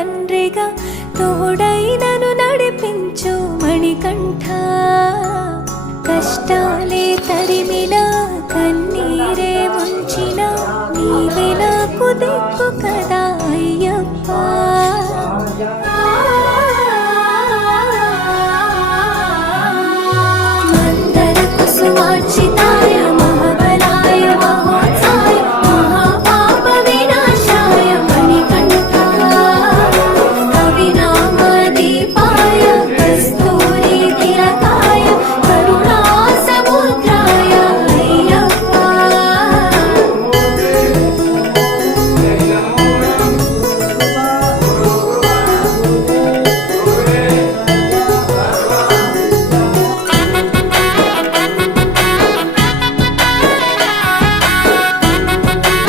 తండ్రిగా తోడై నన్ను నడిపించు మణికంఠ. కష్టాలే తరిమినా కన్నీరే ముంచిన నీవే నాకు దిక్కు కదా అయ్యప్ప.